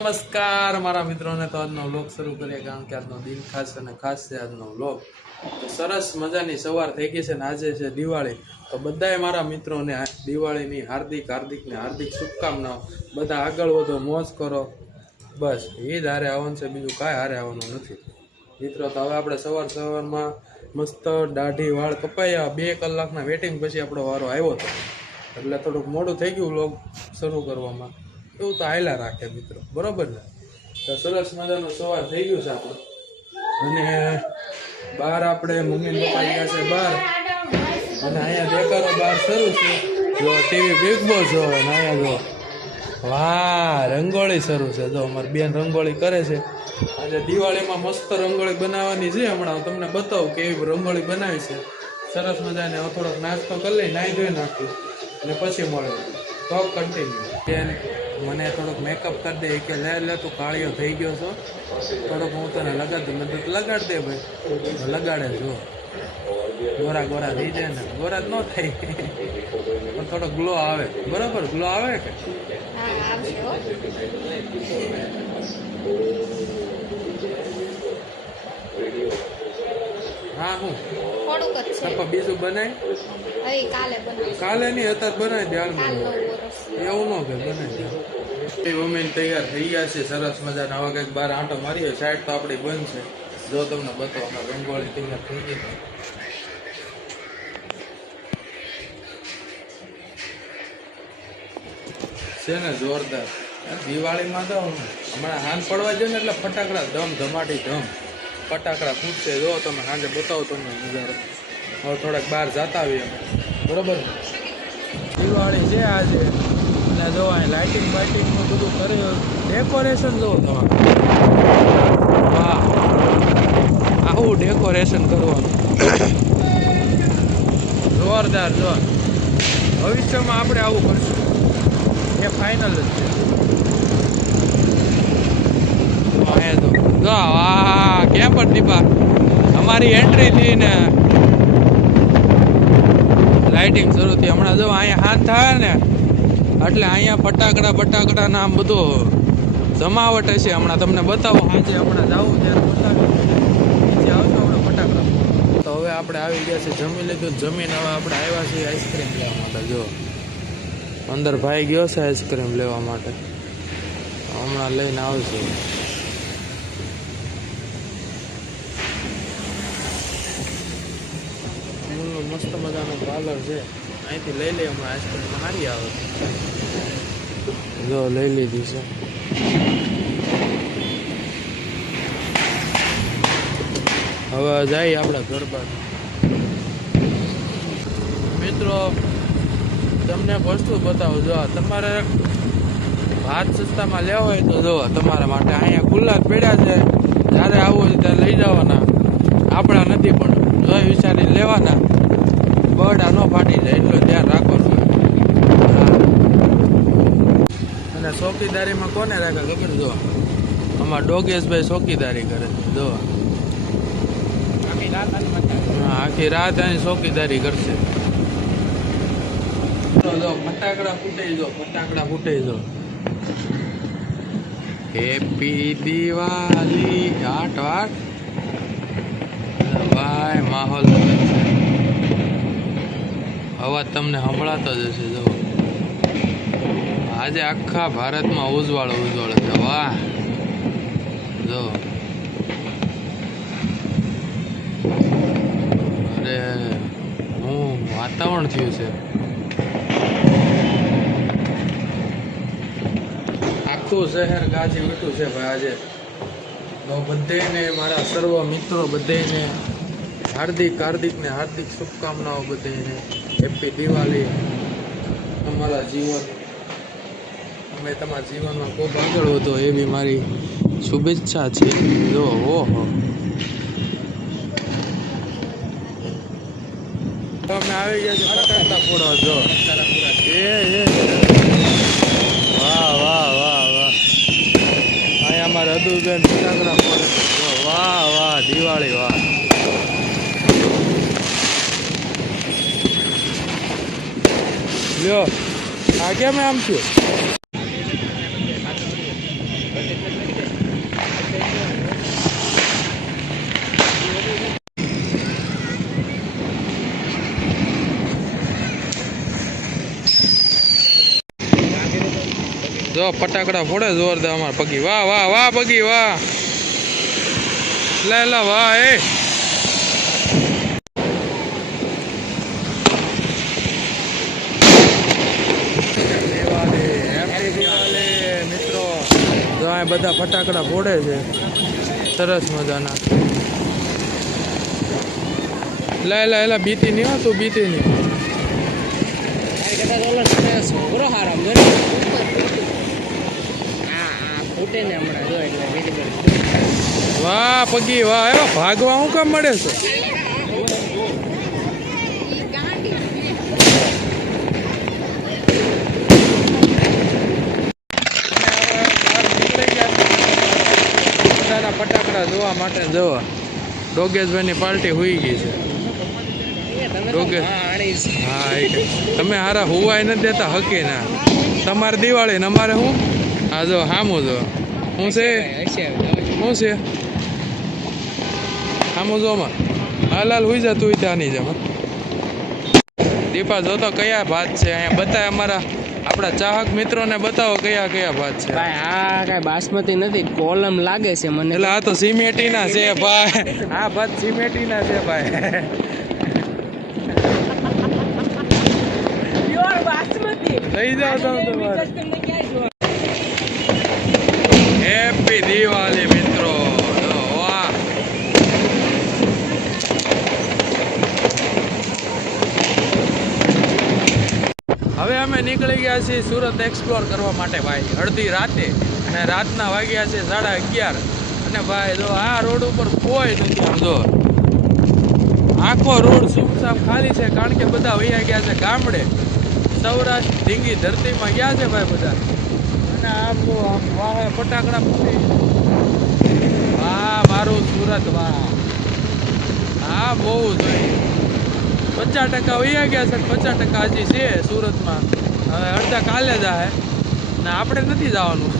નમસ્કાર મારા મિત્રોને તો આજનો વ્લોગ શરૂ કરીએ કારણ કે આજનો દિન ખાસ અને ખાસ છે આજનો વ્લોગ તો સરસ મજાની સવાર થઈ ગઈ છે ને આજે છે દિવાળી તો બધાએ મારા મિત્રોને દિવાળીની હાર્દિક શુભકામનાઓ બધા આગળ વધો મોજ કરો બસ એ જ હારે આવવાનું છે બીજું કાંઈ હારે આવવાનું નથી મિત્રો તો હવે આપણે સવારમાં મસ્ત દાઢી વાળ કપાયા 2 કલાકના વેટિંગ પછી આપણો વારો આવ્યો હતો એટલે થોડુંક મોડું થઈ ગયું વ્લોગ શરૂ કરવામાં એવું તો હાયલા રાખે મિત્રો બરોબર ને તો સરસ મજાનું સવાર થઈ ગયું છે આપણું અને બહાર આપણે મમ્મી પપ્પા ગયા છે બહાર અને અહીંયા દેખાડો બહાર શરૂ છે જો ટીવી બિગ બોસ જો અને અહીંયા જો વાહ રંગોળી શરૂ છે જો અમારી બેન રંગોળી કરે છે આજે દિવાળીમાં મસ્ત રંગોળી બનાવવાની છે હમણાં હું તમને બતાવું કેવી રંગોળી બનાવી છે સરસ મજાને થોડોક નાસ્તો કરી લઈ નાહી ધોઈ નાખ્યું અને પછી મળે તો કન્ટિન્યુ બેન મને થોડોક મેકઅપ કરી દે કે લે તું કાળિયો થઈ ગયો છો થોડોક હું તને લગાડી દઉં તો લગાડ દે ભાઈ લગાડે જો ગોરા થઈ જાય ને ગોરા જ ન થાય પણ થોડો ગ્લો આવે બરાબર ગ્લો આવે કે હા હું બીજું બનાય કાલે નહીં અત્યારે બનાવી દે એવું ન કે બનાવી દે મમ્મી તૈયાર થઈ ગયા છે સરસ મજાના હવે કંઈક બહાર આંટો મારીએ સાઈડ તો આપણી બંધ છે જો તમને બતાવો રંગોળી તૈયાર થઈ ગઈ છે ને જોરદાર દિવાળીમાં તો હમણાં હાન પડવા જાય ને એટલે ફટાકડા ધમાટી ફટાકડા ફૂટશે જો તમે સાંજે બતાવો તમને નજારો હવે થોડાક બહાર જતા આવીએ અમે બરોબર દિવાળી છે આજે અને જો અહીં લાઇટિંગનું બધું કર્યું ડેકોરેશન જો તમારે વાહ આવું ડેકોરેશન કરવાનું જોરદાર જો ભવિષ્યમાં આપણે આવું કરશું એ ફાઇનલ જ છે વાહ ક્યાં પર દીપા અમારી એન્ટ્રી થી ને લાઇટિંગ શરૂ થઈ હમણાં જો અહીંયા હાથ થાય ને એટલે અહીંયા ફટાકડા ના આમ બધું જમાવટ હશે હમણાં તમને બતાવો સાંજે હમણાં જવું ત્યારે નીચે આવતો હમણાં ફટાકડા તો હવે આપણે આવી ગયા છે જમી લીધું જમીન હવે આપણે આવ્યા છીએ આઈસ્ક્રીમ લેવા માટે જો અંદર ભાઈ ગયો છે આઈસ્ક્રીમ લેવા માટે હમણાં લઈને આવશે મસ્ત મજાનો પાર્લર છે અહીંથી લઈ લઈએ હમણાં આઈસ્ક્રીમ સારી આવે જો લઈ લીધી છે હવે જઈએ આપણા ઘર બાજુ મિત્રો તમને એક વસ્તુ બતાવું જો તમારે ભાત સસ્તામાં લેવા હોય તો જો તમારા માટે અહીંયા ખુલ્લા જ પડ્યા છે જ્યારે આવવું હોય ત્યારે લઈ જવાના આપણા નથી પણ જોઈ વિચારી લેવાના બરડા ન ફાટી જાય એટલું ધ્યાન રાખવાનું અને ચોકીદારીમાં કોને રાખે ખબર જો આમાં ડોગેશભાઈ ચોકીદારી કરે જો આખી રાત અહીં ચોકીદારી કરશે જો ફટાકડા ફૂટે જો હેપી દિવાળી આટ ભાઈ માહોલ અવાજ તમને સંભળાતો જ હશે જો આજે આખા ભારતમાં ઉજવાળો છે વાહ જો અરે વાતાવરણ થયું છે આખું શહેર ગાજી ઉઠ્યું છે ભાઈ આજે તો બધાને મારા સર્વ મિત્રો બધાને હાર્દિક શુભકામનાઓ બધાને હેપી દિવાળી તમારા જીવન અમે તમારા જીવનમાં ખૂબ આગળ વધો એવી મારી શુભેચ્છા છે જો ઓહો તમે આવી ગયા છો ફટાકડા ફોડો જો વાહ અહીંયા અમારે અદુબેન ફટાકડા ફોડે વાહ દિવાળી વાહ લ્યો આ કેમ આમ છું જો ફટાકડા ફોડે જોરદાર અમાર પગી. વાહ વાહ વાહ પગી વાહ. લે લે વાહ એ. મિત્રો જો આ બધા ફટાકડા ફોડે છે સરસ મજાના. લે લે લે બીતી નહીં હો તું, બીતી નહીં. વાહ પગી વાહ. એવા ભાગવા હું કામ મળે છે? બધાના ફટાકડા જોવા માટે જોવા ડોગેશભાઈની પાર્ટી હોઈ ગઈ છે. ડોગેશ હા એ તમે હારા હોવાય નથી દેતા હકી ના. તમારે દિવાળી ને અમારે શું? હા જો હામું જો શું છે, શું છે હામું જો અમાર. હાલ હાલ હોઈ જા તું ત્યાં નહીં જા. દીપા જોતો કયા ભાત છે અહીંયા બતાય અમારા આપણા ચાહક મિત્રોને બતાવો કયા કયા ભાત છે. ભાઈ આ કઈ બાસમતી નથી, કોલમ લાગે છે મને. એટલે આ તો સિમેટીના છે ભાઈ. આ ભાત સિમેટીના છે ભાઈ. લઈ જાઓ તમે તમારે. હેપી દિવાળી મિત્રો. વાહ હવે અમે નીકળી ગયા છીએ સુરત એક્સપ્લોર કરવા માટે ભાઈ અડધી રાતે. અને રાતના વાગ્યા છે 11:30. અને ભાઈ જો આ રોડ ઉપર કોઈ નથી. આમ જો આખો રોડ સુમસામ ખાલી છે કારણ કે બધા વૈયા ગયા છે ગામડે. સૌરાષ્ટ્ર ઢીંગી ધરતીમાં ગયા છે ભાઈ બધા. અને આમ તો આમ વાહ ફટાકડા ફૂટી. વાહ મારું સુરત વાહ. હા બહુ જોઈએ. 50% વૈયા ગયા છે, 50% હજી છે સુરતમાં. હવે અડધા કાલે જાય ને આપણે નથી જવાનું.